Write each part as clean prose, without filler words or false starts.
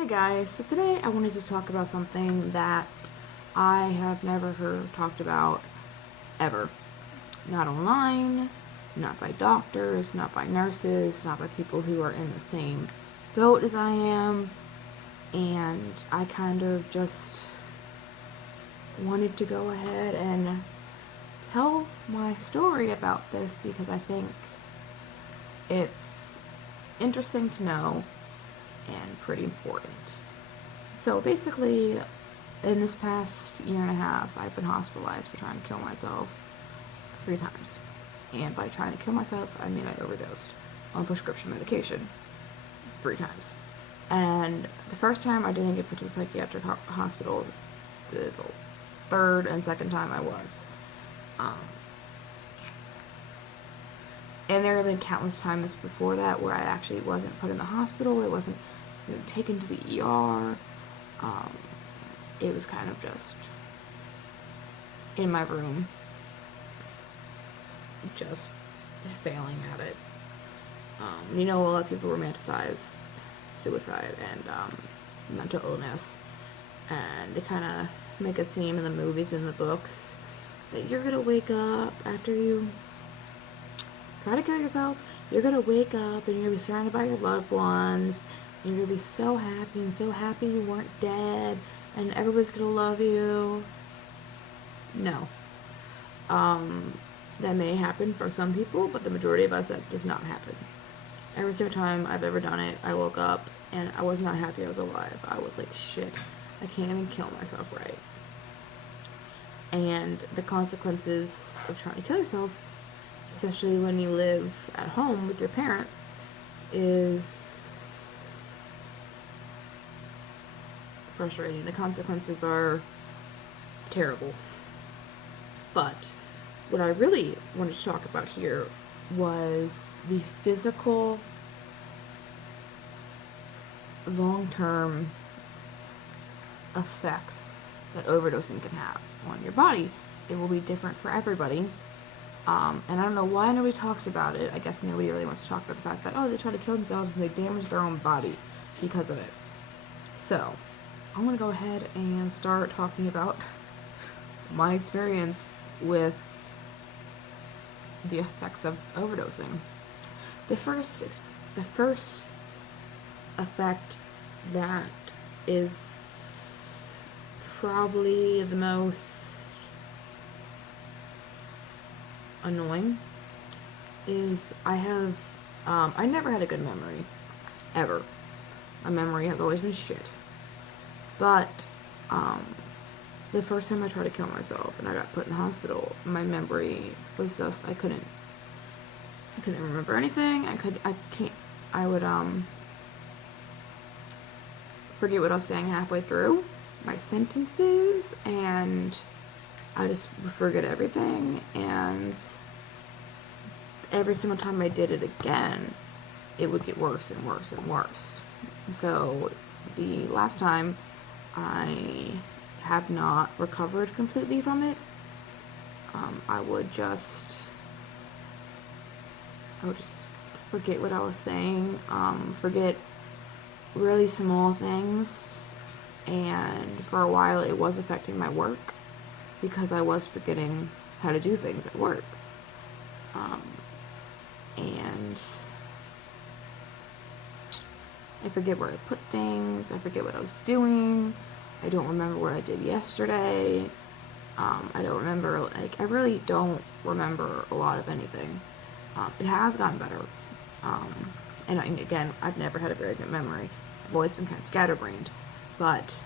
Hey guys, so today I wanted to talk about something that I have never heard talked about ever. Not online, not by doctors, not by nurses, not by people who are in the same boat as I am, and I kind of just wanted to go ahead and tell my story about this because I think it's interesting to know and pretty important. So basically, in this past year and a half, I've been hospitalized for trying to kill myself 3 times. And by trying to kill myself, I mean I overdosed on prescription medication 3 times. And the first time I didn't get put to the psychiatric hospital. The third and second time I was. Um, and there have been countless times before that where I actually wasn't put in the hospital. It wasn't taken to the ER. It was kind of just in my room, just failing at it. A lot of people romanticize suicide and mental illness, and they kind of make it seem in the movies and the books that you're gonna wake up after you try to kill yourself. You're gonna wake up and you're gonna be surrounded by your loved ones, and you're gonna be so happy you weren't dead, and everybody's gonna love you. No. That may happen for some people, but the majority of us, that does not happen. Every single time I've ever done it, I woke up and I was not happy I was alive. I was like, shit, I can't even kill myself right. And the consequences of trying to kill yourself, especially when you live at home with your parents, is frustrating. The consequences are terrible. But what I really wanted to talk about here was the physical, long-term effects that overdosing can have on your body. It will be different for everybody. And I don't know why nobody talks about it. I guess nobody really wants to talk about the fact that, they try to kill themselves and they damage their own body because of it. So, I'm going to go ahead and start talking about my experience with the effects of overdosing. The first effect that is probably the most annoying is I never had a good memory, ever. My memory has always been shit. But, the first time I tried to kill myself and I got put in the hospital, my memory was just, I couldn't remember anything. I would forget what I was saying halfway through my sentences, and I just would forget everything, and every single time I did it again, it would get worse and worse and worse. So the last time, I have not recovered completely from it. I would just forget what I was saying, forget really small things, and for a while it was affecting my work because I was forgetting how to do things at work. And I forget where I put things, I forget what I was doing, I don't remember what I did yesterday, I don't remember, I really don't remember a lot of anything. It has gotten better, and again, I've never had a very good memory. I've always been kind of scatterbrained, but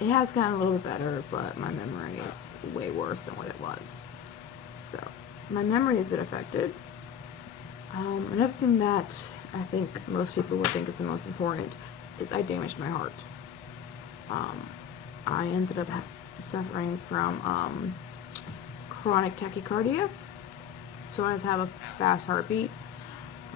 it has gotten a little bit better, but my memory is way worse than what it was. So, my memory has been affected. Another thing that I think most people would think is the most important is I damaged my heart. I ended up suffering from chronic tachycardia, so I just have a fast heartbeat.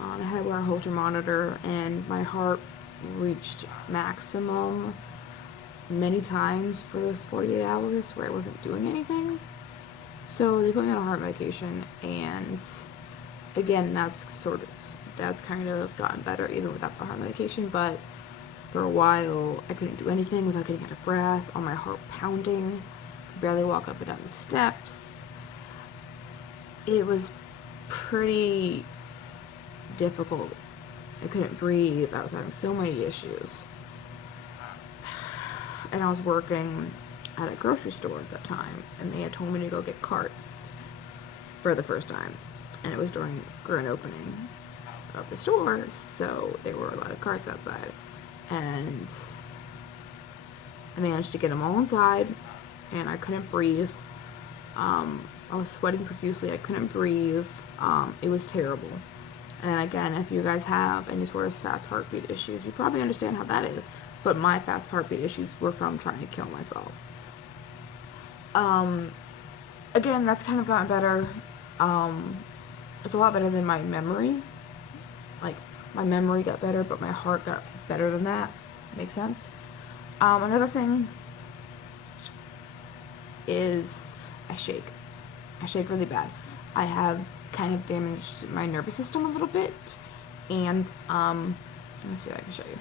I had to wear a Holter monitor, and my heart reached maximum many times for those 48 hours where I wasn't doing anything. So they put me on a heart medication, and again, that's sort of that's kind of gotten better even without the heart medication, but for a while I couldn't do anything without getting out of breath, on my heart pounding, could barely walk up and down the steps. It was pretty difficult. I couldn't breathe. I was having so many issues. And I was working at a grocery store at that time, and they had told me to go get carts for the first time. And it was during grand opening of the store, so there were a lot of carts outside. And I managed to get them all inside, and I couldn't breathe. I was sweating profusely. I couldn't breathe. It was terrible. And again, if you guys have any sort of fast heartbeat issues, you probably understand how that is. But my fast heartbeat issues were from trying to kill myself. Again, that's kind of gotten better. It's a lot better than my memory. Like, my memory got better, but my heart got better than that. Makes sense? Another thing is I shake. I shake really bad. I have kind of damaged my nervous system a little bit, and let me see if I can show you.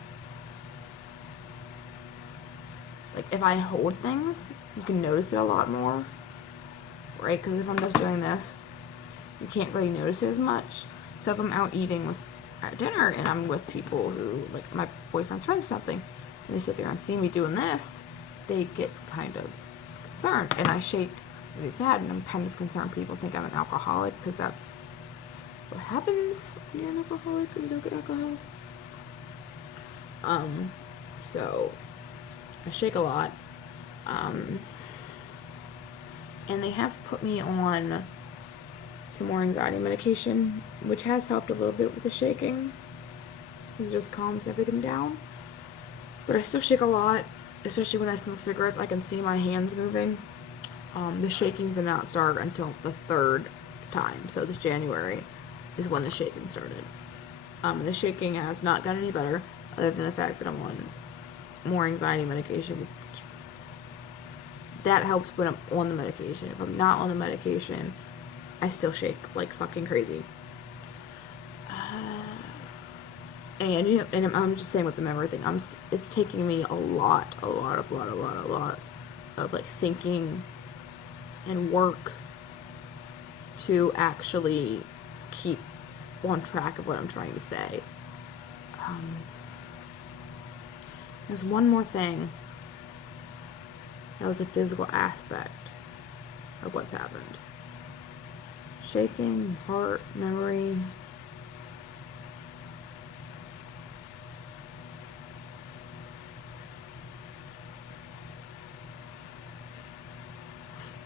Like, if I hold things, you can notice it a lot more, right? Because if I'm just doing this, you can't really notice it as much. So if I'm out eating at dinner and I'm with people who, like my boyfriend's friends or something, and they sit there and see me doing this, they get kind of concerned, and I shake really bad, and I'm kind of concerned people think I'm an alcoholic, because that's what happens when you're an alcoholic or you don't get alcohol. So I shake a lot, and they have put me on some more anxiety medication, which has helped a little bit with the shaking. It just calms everything down. But I still shake a lot, especially when I smoke cigarettes. I can see my hands moving. The shaking did not start until the third time, so this January is when the shaking started. The shaking has not gotten any better, other than the fact that I'm on more anxiety medication. That helps when I'm on the medication. If I'm not on the medication, I still shake like fucking crazy. And you know, and I'm just saying with the memory thing, it's taking me a lot of like thinking and work to actually keep on track of what I'm trying to say. There's one more thing that was a physical aspect of what's happened. Shaking, heart, memory.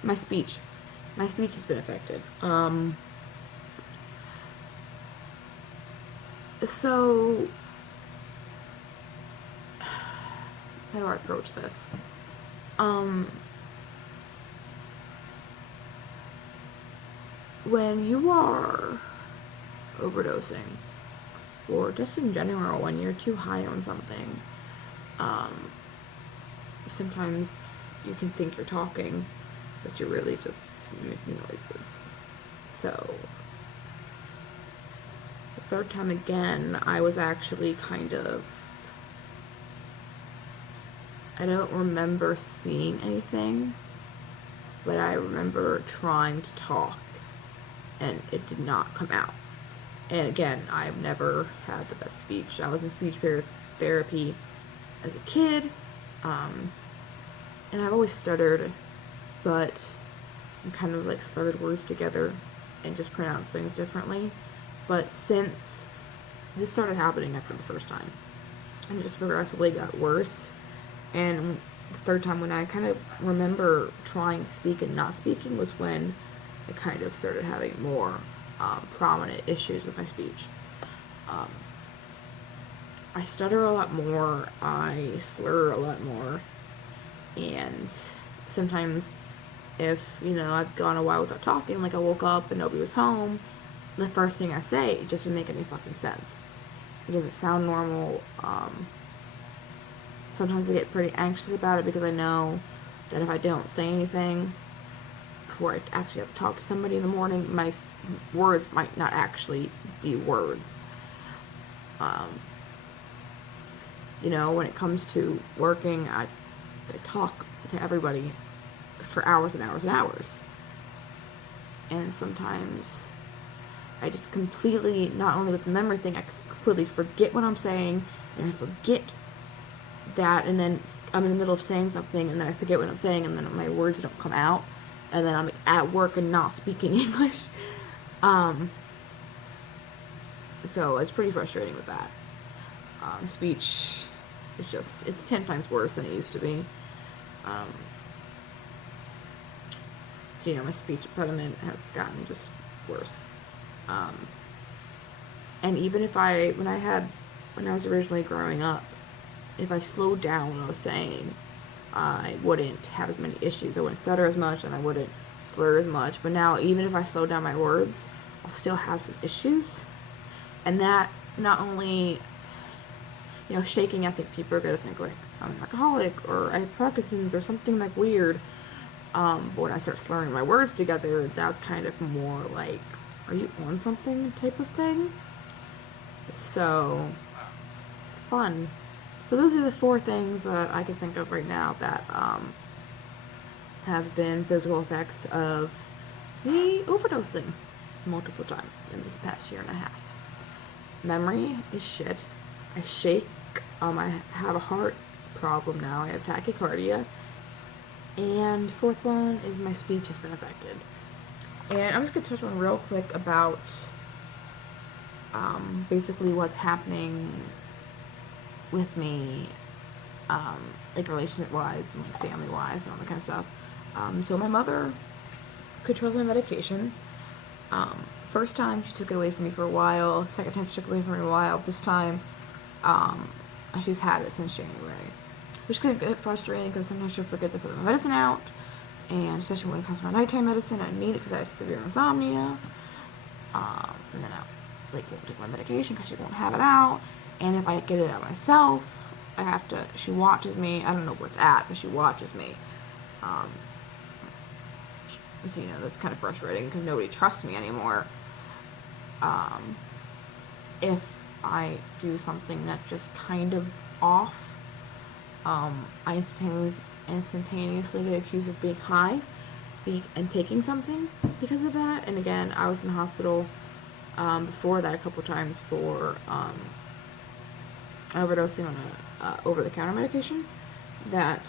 My speech. My speech has been affected. So, how do I approach this? When you are overdosing, or just in general, when you're too high on something, sometimes you can think you're talking, but you're really just making noises. So, the third time again, I was actually kind of, I don't remember seeing anything, but I remember trying to talk, and it did not come out. And again, I've never had the best speech. I was in speech therapy as a kid, and I've always stuttered, but I kind of like slurred words together and just pronounced things differently. But since this started happening after the first time, and it just progressively got worse, and the third time when I kind of remember trying to speak and not speaking was when I kind of started having more prominent issues with my speech. I stutter a lot more, I slur a lot more, and sometimes if, you know, I've gone a while without talking, like I woke up and nobody was home, the first thing I say, it just doesn't make any fucking sense. It doesn't sound normal. Sometimes I get pretty anxious about it because I know that if I don't say anything before I actually have to talk to somebody in the morning, my words might not actually be words. You know, when it comes to working, I talk to everybody for hours and hours and hours. And sometimes I just completely, not only with the memory thing, I completely forget what I'm saying, and I forget that, and then I'm in the middle of saying something, and then I forget what I'm saying, and then my words don't come out, and then I'm at work and not speaking English. So it's pretty frustrating with that. Speech, it's 10 times worse than it used to be. So, you know, my speech impediment has gotten just worse. And even if when I was originally growing up, if I slowed down what I was saying, I wouldn't have as many issues. I wouldn't stutter as much, and I wouldn't slur as much. But now, even if I slow down my words, I'll still have some issues. And that, not only, you know, shaking, I think people are going to think, like, I'm an alcoholic, or I have Parkinson's, or something, like, weird. But when I start slurring my words together, that's kind of more like, are you on something type of thing? So, fun. So those are the 4 things that I can think of right now that have been physical effects of me overdosing multiple times in this past year and a half. Memory is shit. I shake. I have a heart problem now. I have tachycardia. And 4th one is my speech has been affected. And I'm just going to touch on real quick about basically what's happening with me, like relationship-wise and like family-wise and all that kind of stuff. So my mother controlled my medication. First time she took it away from me for a while. Second time she took it away from me for a while. This time, she's had it since January. Which can get frustrating because sometimes she'll forget to put my medicine out. And especially when it comes to my nighttime medicine, I need it because I have severe insomnia. And then I won't take my medication because she won't have it out. And if I get it out myself, she watches me. I don't know where it's at, but she watches me. So, you know, that's kind of frustrating because nobody trusts me anymore. If I do something that's just kind of off, I instantaneously get accused of being high and taking something because of that. And again, I was in the hospital before that a couple times for overdosing on a over-the-counter medication that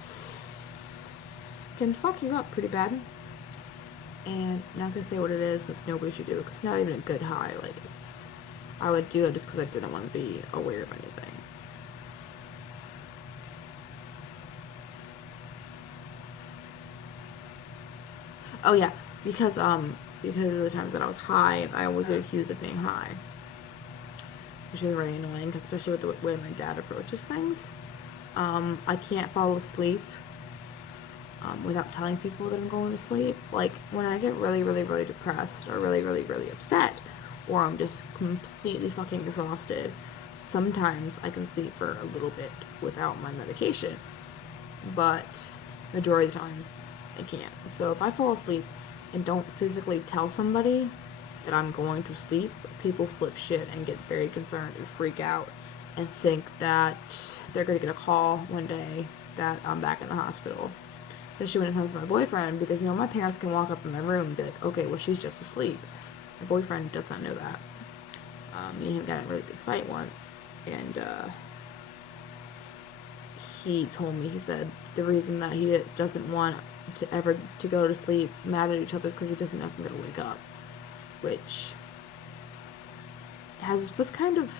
can fuck you up pretty bad. And I'm not gonna say what it is because nobody should do it because it's not even a good high. Like, I would do it just because I didn't want to be aware of anything. Oh yeah, because of the times that I was high, I always get accused of being high, which is really annoying, especially with the way my dad approaches things. I can't fall asleep without telling people that I'm going to sleep. Like, when I get really, really, really depressed or really, really, really upset, or I'm just completely fucking exhausted, sometimes I can sleep for a little bit without my medication, but majority of the times I can't. So if I fall asleep and don't physically tell somebody that I'm going to sleep, people flip shit and get very concerned and freak out and think that they're going to get a call one day that I'm back in the hospital. Especially when it comes to my boyfriend, because, you know, my parents can walk up in my room and be like, okay, well, she's just asleep. My boyfriend does not know that. Me and him got in a really big fight once, and he told me, he said the reason that he doesn't want to ever to go to sleep mad at each other is because he doesn't know if I'm going to wake up, which was kind of,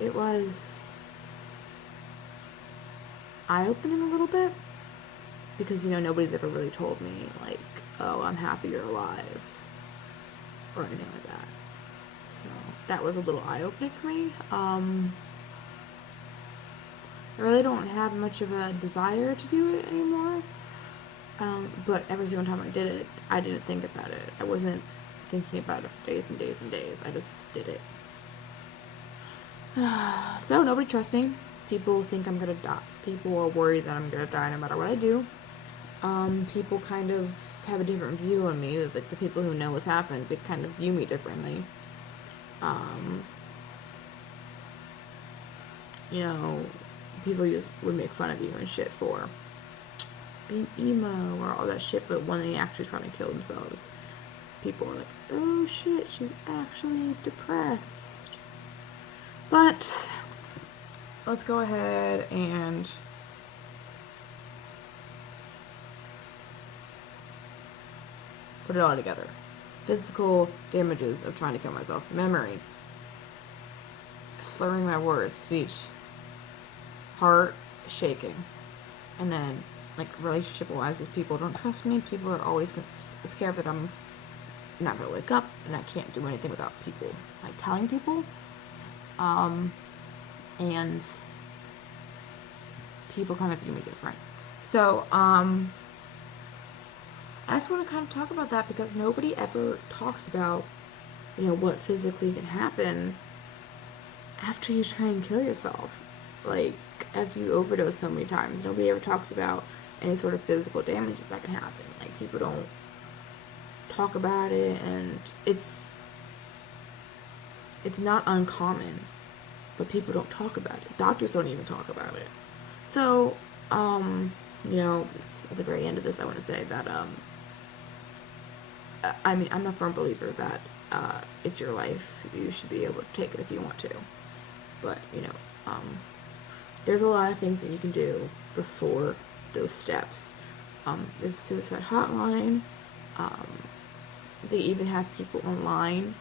it was eye-opening a little bit, because, you know, nobody's ever really told me, like, oh, I'm happy you're alive, or anything like that. So that was a little eye-opening for me. I really don't have much of a desire to do it anymore, but every single time I did it, I didn't think about it. I wasn't thinking about it for days and days and days. I just did it. So nobody trusts me. People think I'm gonna die. People are worried that I'm gonna die no matter what I do. People kind of have a different view on me. Like, the people who know what's happened, they kind of view me differently. Um, you know, people would make fun of you and shit for being emo or all that shit, but when they actually try to kill themselves, people are like, oh shit, she's actually depressed. But let's go ahead and put it all together. Physical damages of trying to kill myself. Memory. Slurring my words. Speech. Heart shaking. And then, like, relationship-wise, is people don't trust me. People are always scared that I'm not going to wake up, and I can't do anything without people, like, telling people. And people kind of view me different. So, I just want to kind of talk about that because nobody ever talks about, you know, what physically can happen after you try and kill yourself. Like, after you overdose so many times, nobody ever talks about any sort of physical damages that can happen. Like, people don't talk about it, and it's not uncommon, but people don't talk about it. Doctors don't even talk about it. So, you know, at the very end of this, I want to say that, I mean, I'm a firm believer that it's your life. You should be able to take it if you want to. But, you know, there's a lot of things that you can do before those steps. There's a suicide hotline. They even have people online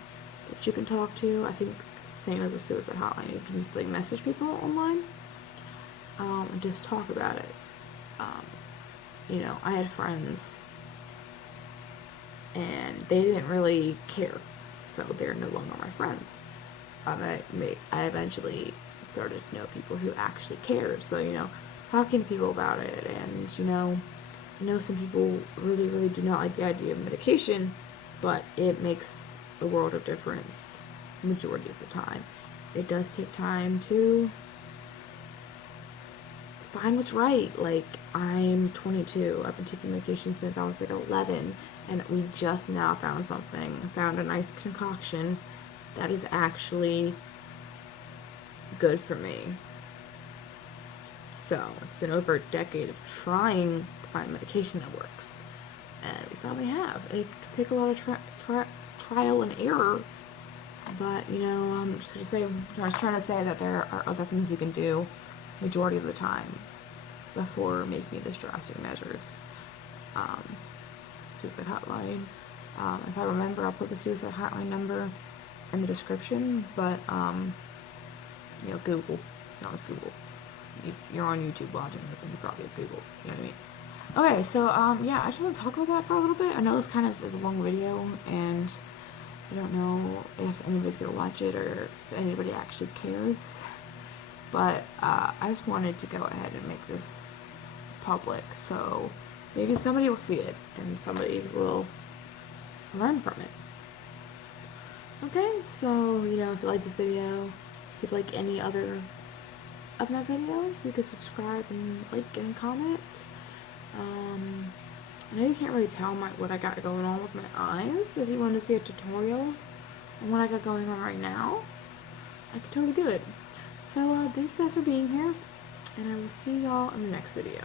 that you can talk to. I think same as a suicide hotline. You can just, like, message people online and just talk about it. You know, I had friends and they didn't really care, so they're no longer my friends. I eventually started to know people who actually cared, so, you know, talking to people about it, and, you know, I know some people really, really do not like the idea of medication, but it makes a world of difference majority of the time. It does take time to find what's right. Like, I'm 22. I've been taking medication since I was like 11, and we just now found a nice concoction that is actually good for me. So, it's been over a decade of trying to find medication that works, and we finally have. It could take a lot of trial and error, but, you know, I was trying to say that there are other things you can do majority of the time before making these drastic measures. Suicide hotline. If I remember, I'll put the suicide hotline number in the description, but, you know, Google. No, it's Google. If you're on YouTube watching this, and you probably have Google. You know what I mean? Okay, so, yeah, I just want to talk about that for a little bit. I know this kind of is a long video, and I don't know if anybody's going to watch it or if anybody actually cares. But I just wanted to go ahead and make this public, so maybe somebody will see it and somebody will learn from it. Okay, so, you know, if you like this video, if you like any other of my videos, you can subscribe and like and comment. I know you can't really tell what I got going on with my eyes, but if you want to see a tutorial on what I got going on right now, I can totally do it. So, thank you guys for being here, and I will see y'all in the next video.